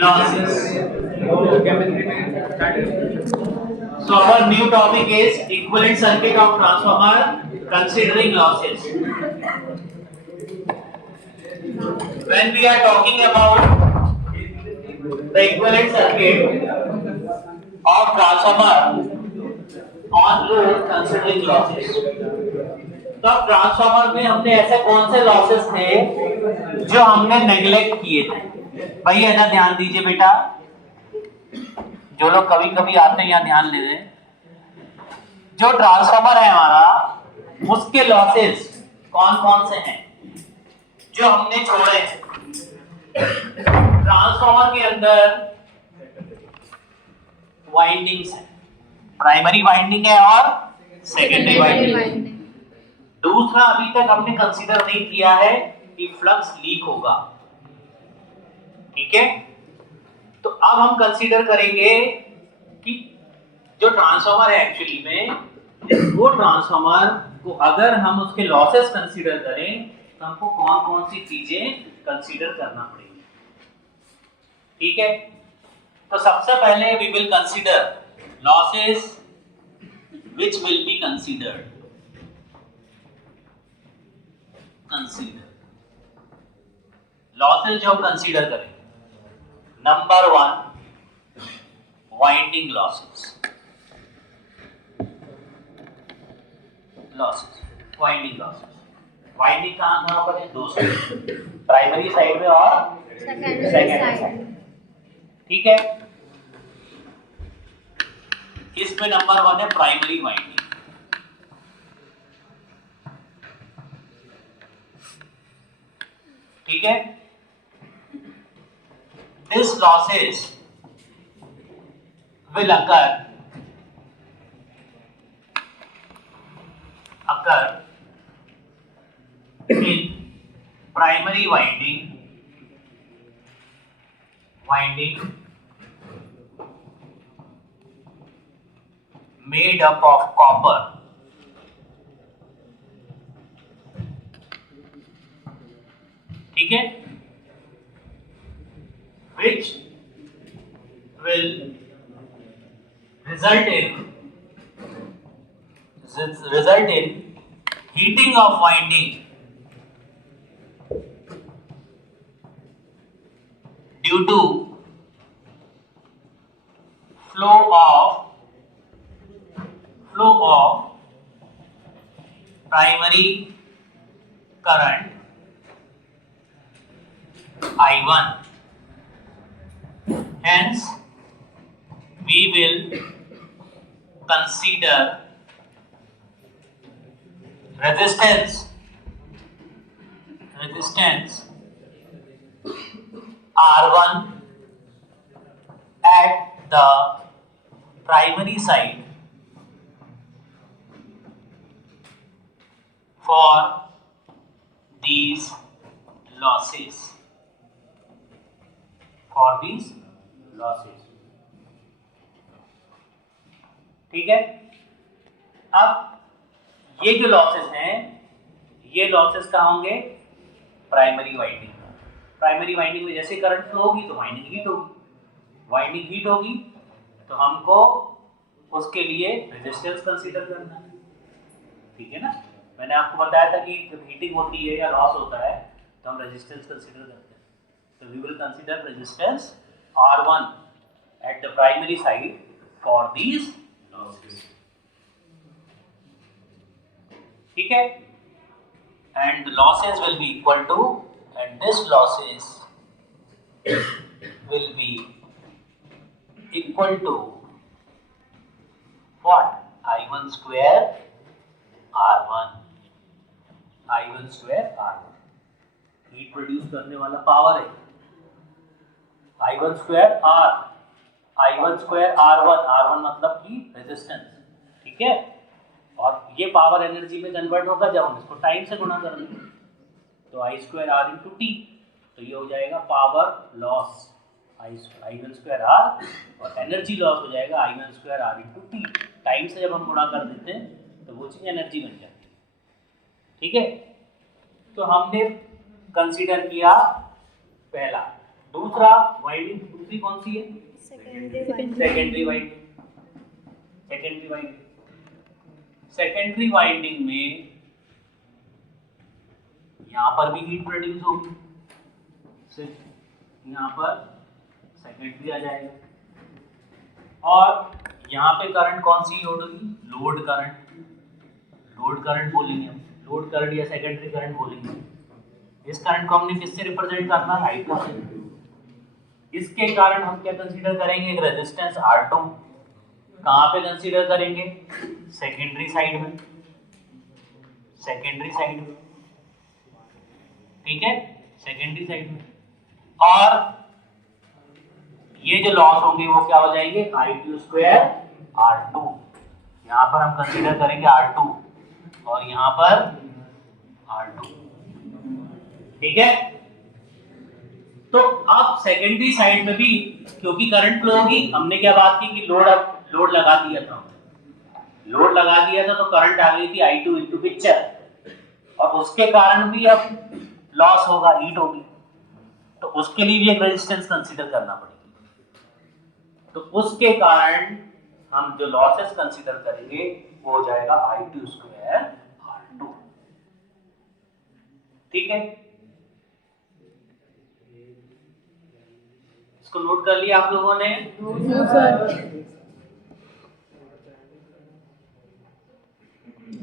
losses. So our new topic is equivalent circuit of transformer considering losses. When we are talking about the equivalent circuit of transformer on load considering losses, तो अब transformer में हमने ऐसे कौन से losses थे जो हमने नेग्लेक्ट किए थे? भाई ऐसा ध्यान दीजिए बेटा, जो लोग कभी कभी आते हैं यहाँ ध्यान ले रहे। जो ट्रांसफार्मर है हमारा, उसके लॉसेस कौन कौन से हैं जो हमने छोड़े हैं? ट्रांसफार्मर के अंदर वाइंडिंग्स है, प्राइमरी वाइंडिंग है और सेकेंडरी वाइंडिंग। दूसरा अभी तक हमने कंसीडर नहीं किया है कि फ्लक्स लीक होगा, ठीक है? तो अब हम कंसीडर करेंगे कि जो ट्रांसफार्मर है एक्चुअली में, वो ट्रांसफार्मर को अगर हम उसके लॉसेस कंसीडर करें तो हमको कौन कौन सी चीजें कंसीडर करना पड़ेगी, ठीक है? तो सबसे पहले we will consider losses which will be consider losses जो हम कंसीडर करें। Number 1, winding losses. वाइंडिंग कहां पर है? दो साइड, प्राइमरी साइड में और सेकेंडरी साइड, ठीक है? इसमें नंबर 1 है प्राइमरी वाइंडिंग, ठीक है? This losses will occur in primary winding made up of copper, ठीक है? Which will result in heating of winding due to flow of primary current I1. Hence, we will consider resistance R1 at the primary side for these losses. ठीक है? अब ये जो losses हैं, ये losses कहाँ होंगे? Primary winding. प्राइमरी वाइंडिंग में जैसे करंट फ्लो होगी तो वाइंडिंग हीट होगी, तो हमको उसके लिए रेजिस्टेंस कंसीडर करना है, ठीक है ना? मैंने आपको बताया था कि जब हीटिंग होती है या लॉस होता है तो हम रेजिस्टेंस कंसीडर करते हैं। तो we will consider resistance R1 at the primary side for these losses, ठीक है? And the losses will be equal to, and this losses will be equal to what? I1 square R1, heat produce करने वाला power है I1 square R1 मतलब कि resistance, ठीक है? और ये पावर एनर्जी में कन्वर्ट होगा जब हम इसको टाइम से गुणा करेंगे, तो I square R into T, तो ये हो जाएगा power loss I1 square R, और एनर्जी लॉस हो जाएगा I1 square R into T. Time से जब हम गुणा कर देते हैं तो वो चीज़ एनर्जी बन जाती है, ठीक है? तो हमने कंसीडर किया पहला दूसरा वाइंडिंग, दूसरी कौन सी है? Secondary winding. सेकेंडरी वाइंडिंग में यहां पर भी हीट प्रोड्यूस होगी, सिर्फ यहां पर सेकेंडरी आ जाएगा। और यहां पे करंट कौन सी लोड होगी? लोड करंट बोलेंगे हम, लोड करंट या सेकेंडरी करंट बोलेंगे। इस करंट को हमने किससे रिप्रेजेंट करना है? I2 से। इसके कारण हम क्या कंसीडर करेंगे? एक रेजिस्टेंस R2। कहां पे कंसीडर करेंगे? सेकेंडरी साइड में, ठीक है, सेकेंडरी साइड में। और ये जो लॉस होंगे वो क्या हो जाएंगे? I2² R2। यहां पर हम कंसीडर करेंगे R2 और यहां पर R2, ठीक है। तो अब सेकेंडरी साइड में भी क्योंकि करंट फ्लो होगी, हमने क्या बात की कि लोड लगा दिया था, तो करंट आ गई थी I2 इनटू पिक्चर, और उसके कारण भी अब लॉस होगा, हीट होगी, तो उसके लिए भी एक रेजिस्टेंस कंसीडर करना पड़ेगी। तो उसके कारण हम जो लॉसेस कंसीडर करेंगे वो हो जाएगा I2² R2, ठीक है। इसको नोट कर लिया आप लोगों ने?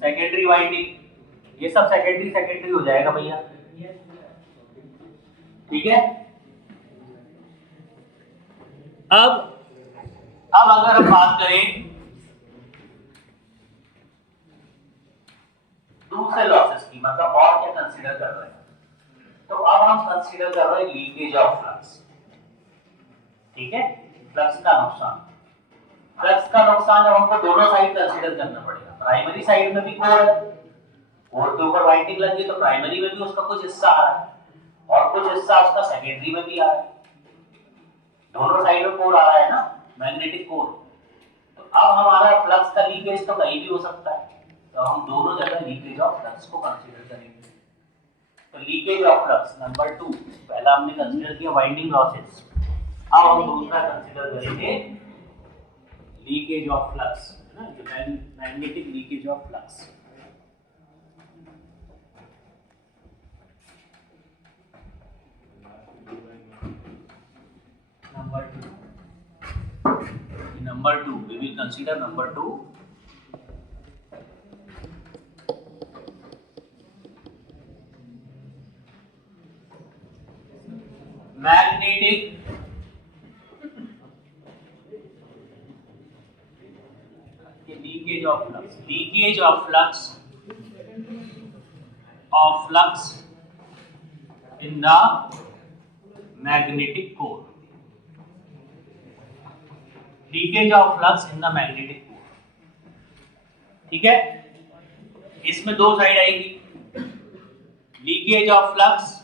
सेकेंडरी वाइंडिंग, ये सब सेकेंडरी हो जाएगा भैया, ठीक है। अब अगर हम बात करें दूसरे लॉसेस की, मतलब और क्या कंसीडर कर रहे हैं, तो अब हम कंसीडर कर रहे हैं लीकेज ऑफ फ्लक्स, ठीक है। फ्लक्स का नुकसान जब हमको दोनों साइड कंसीडर करना पड़ेगा। प्राइमरी साइड में भी कोर है, कोर के ऊपर वाइंडिंग लगी है, तो प्राइमरी में भी उसका कुछ हिस्सा आ रहा है और कुछ हिस्सा उसका सेकेंडरी में भी आ रहा है। दोनों साइड में कोर आ रहा है ना, मैग्नेटिक कोर। तो अब हमारा फ्लक्स का लीकेज तो कहीं भी हो सकता है, तो हम दोनों जगह लीकेज ऑफ फ्लक्स को कंसीडर करेंगे। तो लीकेज ऑफ फ्लक्स नंबर 2, पहला हमने कंसीडर किया वाइंडिंग लॉसेस, अब हम दूसरा कंसीडर करेंगे लीकेज ऑफ फ्लक्स, है ना, magnetic leakage of flux. number 2 we will consider number 2 magnetic leakage of flux in the magnetic core, leakage of flux in the magnetic core, ठीक है। इसमें दो साइड आएगी, leakage of flux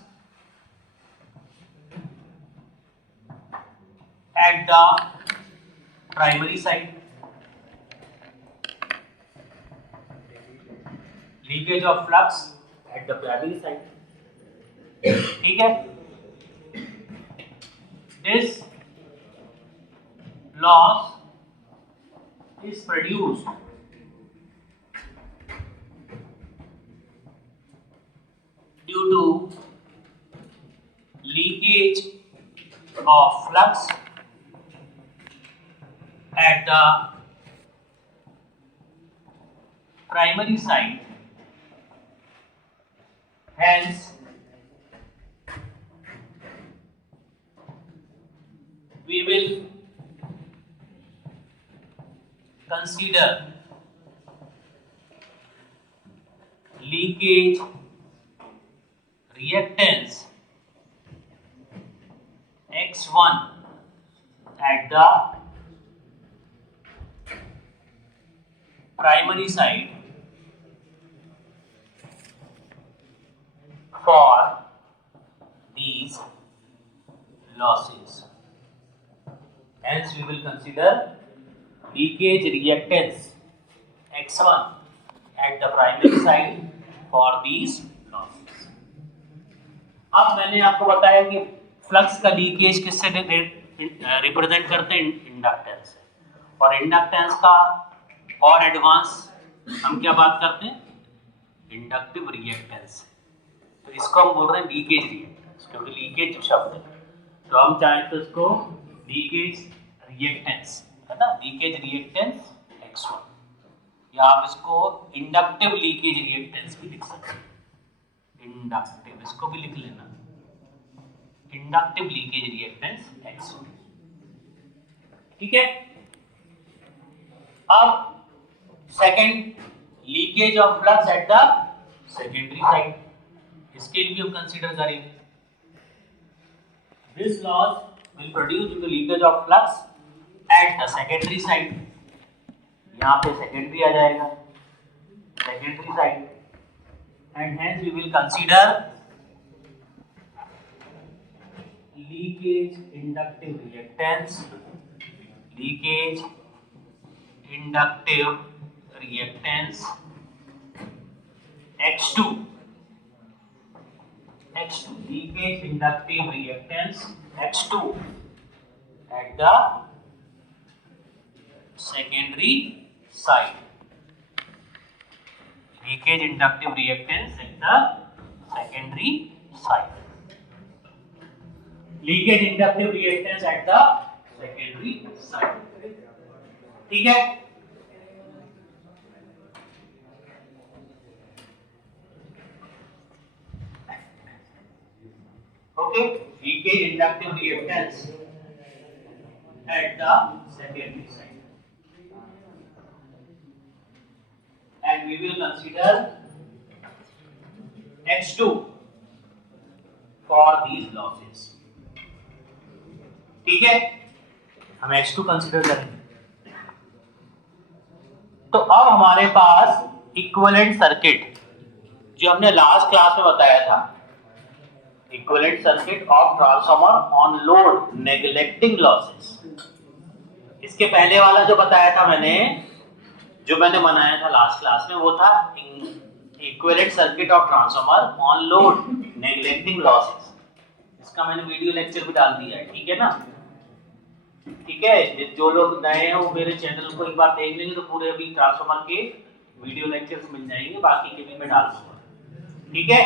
at the primary side, leakage of flux at the primary side, ठीक है। This loss is produced due to leakage of flux at the primary side, hence we will consider leakage reactance X1 at the primary side for these losses. Hence we will consider leakage reactance X1 at the primary side for these losses. अब मैंने आपको बताया कि flux का leakage किससे represent करते हैं? Inductance से। और इंडक्टेंस का और एडवांस हम क्या बात करते हैं? Inductive reactance. तो इसको हम बोल रहे हैं लीकेज रिएक्टेंस, क्योंकि लीकेज शब्द है, तो हम चाहें तो इसको लीकेज रिएक्टेंस है ना, लीकेज रिएक्टेंस X1, या आप इसको इंडक्टिव लीकेज रिएक्टेंस भी लिख सकते हैं। इंडक्टिव, इसको भी लिख लेना, इंडक्टिव लीकेज रिएक्टेंस X1। ठीक है। अब second, leakage of flux at the secondary side, इसके लिए हम कंसीडर करेंगे। This loss will produce due to leakage of flux at the secondary side. यहाँ पे सेकेंडरी आ जाएगा, secondary side, and hence we will consider leakage inductive reactance, leakage inductive reactance X2, leakage inductive reactance X2 at the secondary side, leakage inductive reactance at the secondary side, leakage inductive reactance at the secondary side। ठीक है। Okay, leakage inductive reactance at the secondary side, and we will consider X2 for these losses। ठीक है, हम X2 consider करेंगे। तो अब हमारे पास equivalent circuit जो हमने लास्ट क्लास में बताया था, equivalent circuit of transformer on load neglecting losses. इसके पहले वाला जो बताया था जो मैंने बनाया था लास्ट क्लास में, वो था equivalent circuit of transformer on load neglecting losses. इसका मैंने वीडियो लेक्चर भी डाल दिया है, ठीक है ना। ठीक है, जो लोग नए हैं वो मेरे चैनल को एक बार देख लेंगे तो पूरे अभी ट्रांसफार्मर के वीडियो लेक्चर्स मिल जाएंगे, बाकी के भी मैं डाल दूंगा। ठीक है,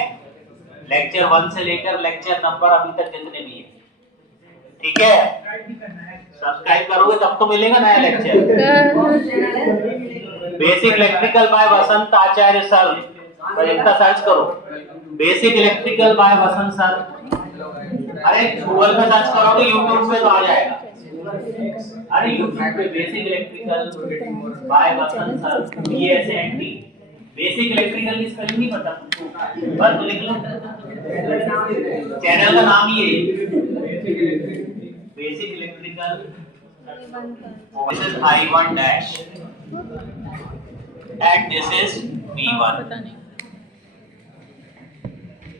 लेक्चर 1 से लेकर लेक्चर नंबर अभी तक जितने भी है, ठीक है। सब्सक्राइब करोगे तब तो मिलेगा नया लेक्चर। बेसिक इलेक्ट्रिकल बाय वसंत आचार्य सर, इनका सर्च करो, बेसिक इलेक्ट्रिकल बाय वसंत सर। अरे गूगल पे सर्च करोगे, यूट्यूब पे तो आ जाएगा। अरे यूट्यूब पे बेसिक इलेक्ट्रिकल बाय वसंत सर, BSNT। बेसिक इलेक्ट्रिकल की स्पेलिंग नहीं पता, बस लिख लो, चैनल का नाम ही है basic electrical. This is I1 dash and this is V1।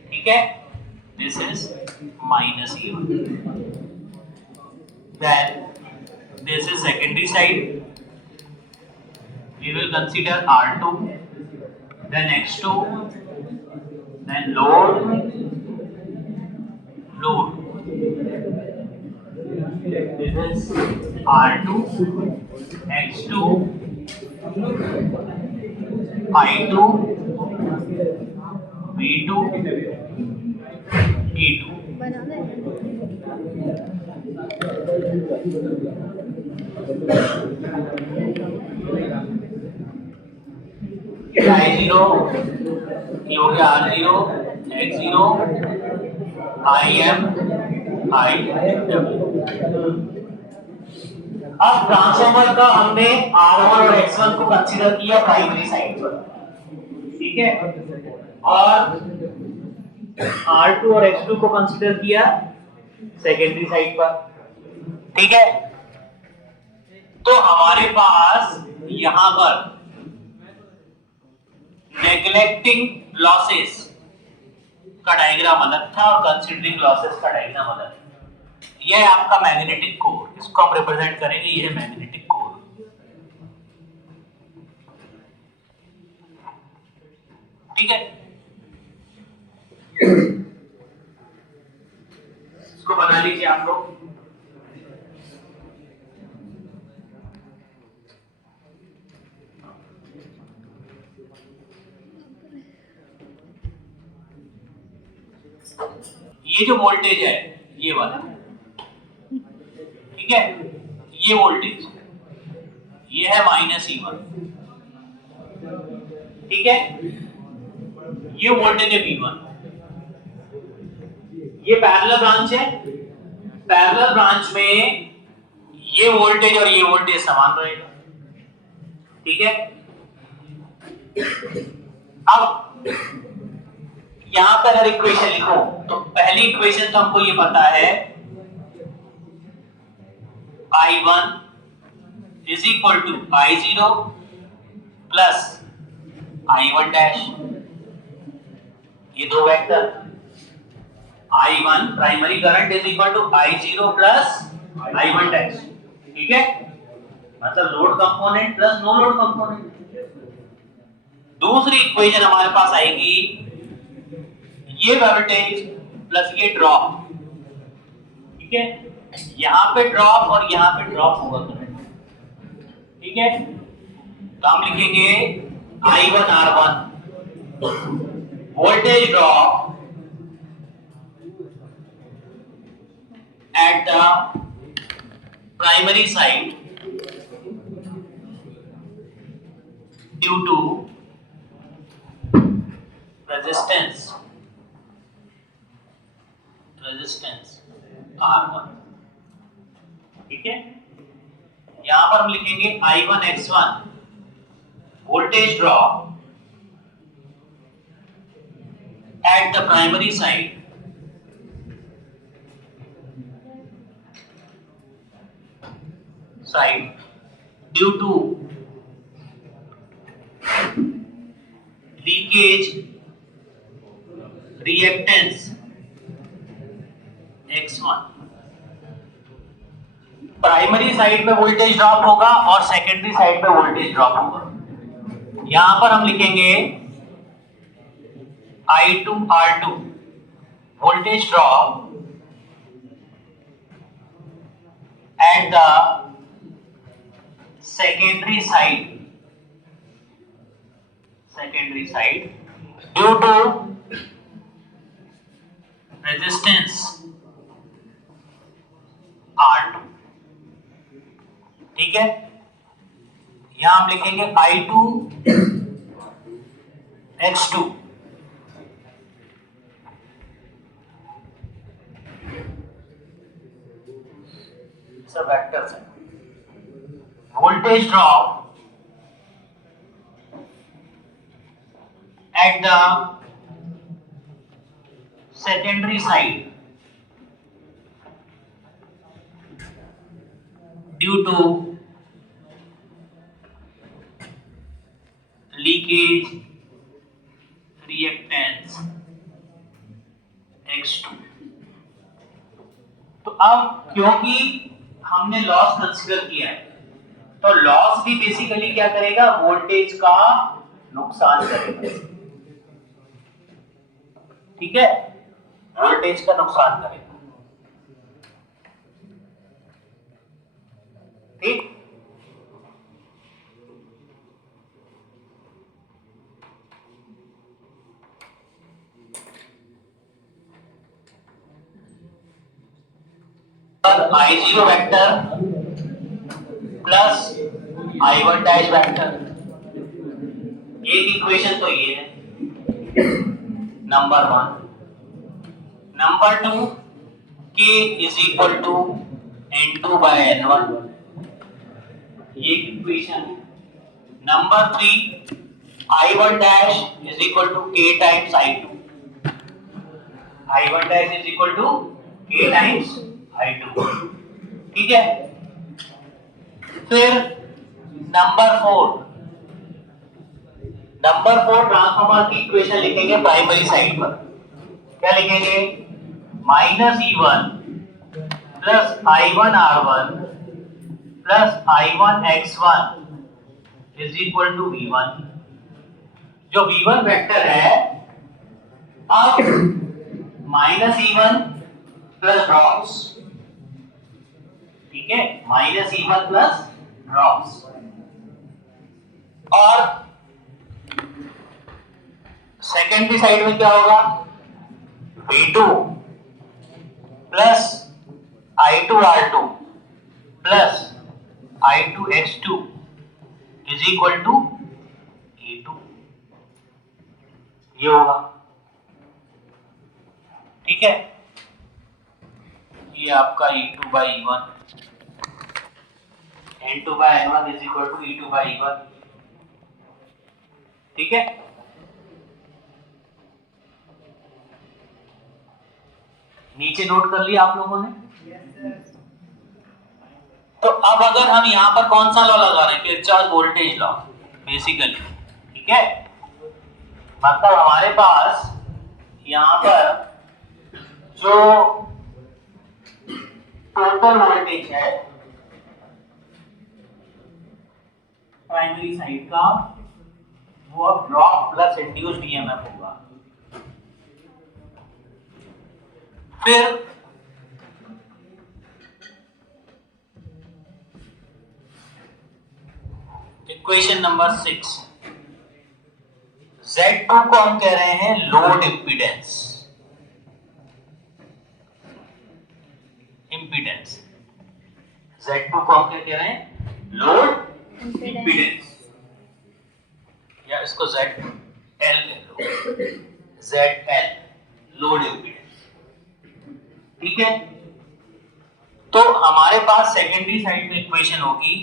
ठीक है, this is minus E1। Then this is secondary side, we will consider R2, then X2, then load। This is R2, X2, I2, V2, E2। I0 ये हो गया R0, X0, IM, IW। अब transformer का हमने R1 और X1 को consider किया primary side पर, ठीक है, और R2 और X2 को कंसीडर किया सेकेंडरी साइड पर, ठीक है। तो हमारे पास यहां पर नेग्लेक्टिंग लॉसेस का डायग्राम अलग था और कंसीडरिंग लॉसेस का डायग्राम अलग था। यह आपका मैग्नेटिक कोर, इसको हम रिप्रेजेंट करेंगे, यह मैग्नेटिक कोर। ठीक है, इसको बना लीजिए आप लोग। ये जो वोल्टेज है ये वाला, ठीक है, ये वोल्टेज ये है -E1, ठीक है, ये वोल्टेज है V1, ये पैरेलल ब्रांच है, पैरेलल ब्रांच में ये वोल्टेज और ये वोल्टेज समान रहेगा, ठीक है। अब यहां पर अगर इक्वेशन लिखो तो पहली इक्वेशन तो हमको ये पता है I1 is equal to I0 plus I1 dash, ये दो vector I1 primary current is equal to I0 plus I1 dash, ठीक है, मतलब load component plus no load component. दूसरी इक्वेशन हमारे पास आएगी ये वोल्टेज प्लस ये ड्रॉप, ठीक है, यहां पे ड्रॉप और यहां पे ड्रॉप होगा करंट, ठीक है, तो हम लिखेंगे I1 R1 voltage drop at the primary side due to resistance R1, ठीक है। यहां पर हम लिखेंगे I1 X1 voltage drop at the primary side due to leakage reactance X1। Primary side पे वोल्टेज ड्रॉप होगा और सेकेंडरी साइड पे वोल्टेज ड्रॉप होगा। यहां पर हम लिखेंगे I2 R2 voltage drop at the secondary side due to resistance R2, ठीक है। यहां हम लिखेंगे I2 X2 सब वेक्टर्स हैं। Voltage drop at the secondary side due to leakage reactance X2। तो अब क्योंकि हमने लॉस कंसीडर किया है तो लॉस भी बेसिकली क्या करेगा, वोल्टेज का नुकसान करेगा, ठीक है, वोल्टेज का नुकसान करेगा, ठीक। I0 vector plus I1 dash vector, एक इक्वेशन तो ये है number 1। Number 2 K is equal to N2 by N1, ये equation. Number 3 I1 dash is equal to K times I2, I1 dash is equal to K times I2, ठीक है। फिर number 4 transformer की equation लिखेंगे primary side पर, क्या लिखेंगे, -E1 plus I1 R1 plus I1 X1 is equal to V1। जो V1 vector है, अब -E1 प्लस ड्रॉप्स, ठीक है, माइनस E1 प्लस ड्रॉप्स। और सेकेंडरी साइड में क्या होगा, V2 plus I2R2 plus I2X2 is equal to E2, ये होगा, ठीक है। ये आपका E2 by E1, N2 by N1 is equal to E2 by E1, ठीक है। नीचे नोट कर लिया आप लोगों ने? तो अब अगर हम यहां पर कौन सा लॉ लगा रहे हैं, किरचॉफ वोल्टेज लॉ बेसिकली, ठीक है। मतलब हमारे पास यहां पर जो टोटल वोल्टेज है प्राइमरी साइड का, वो अब ड्रॉप प्लस इंड्यूस्ड ईएमएफ होगा। फिर इक्वेशन नंबर 6, Z2 को हम कह रहे हैं लोड इम्पीडेंस, Z2 को हम क्या कह रहे हैं, लोड इम्पीडेंस, या इसको ZL कह लो, ZL लोड इम्पीडेंस, ठीक है। तो हमारे पास सेकेंडरी साइड में इक्वेशन होगी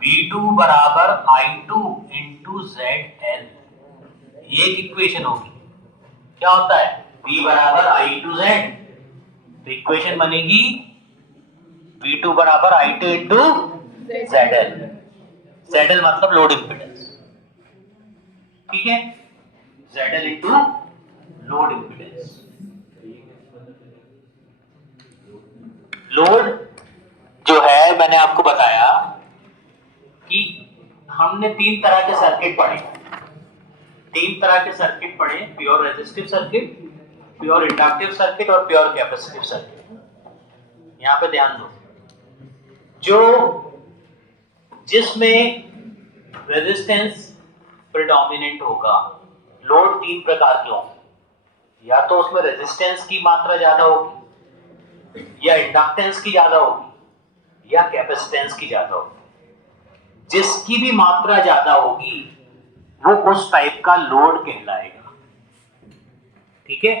V2 बराबर I2 इंटू ZL, ये एक इक्वेशन होगी। क्या होता है, V बराबर I2Z, तो इक्वेशन बनेगी V2 बराबर I2 इंटू ZL, ZL मतलब लोड इम्पीडेंस, ठीक है, ZL into load impedance. Load जो है, मैंने आपको बताया कि हमने तीन तरह के सर्किट पढ़े, pure resistive circuit, pure inductive circuit और प्योर कैपेसिटिव सर्किट। यहां पे ध्यान दो, जिसमें रेजिस्टेंस प्रेडोमिनेंट होगा, लोड तीन प्रकार के होंगे, या तो उसमें रेजिस्टेंस की मात्रा ज्यादा होगी, या इंडक्टेंस की ज्यादा होगी, या कैपेसिटेंस की ज्यादा होगी। जिसकी भी मात्रा ज्यादा होगी वो उस टाइप का लोड कहलाएगा, ठीक है।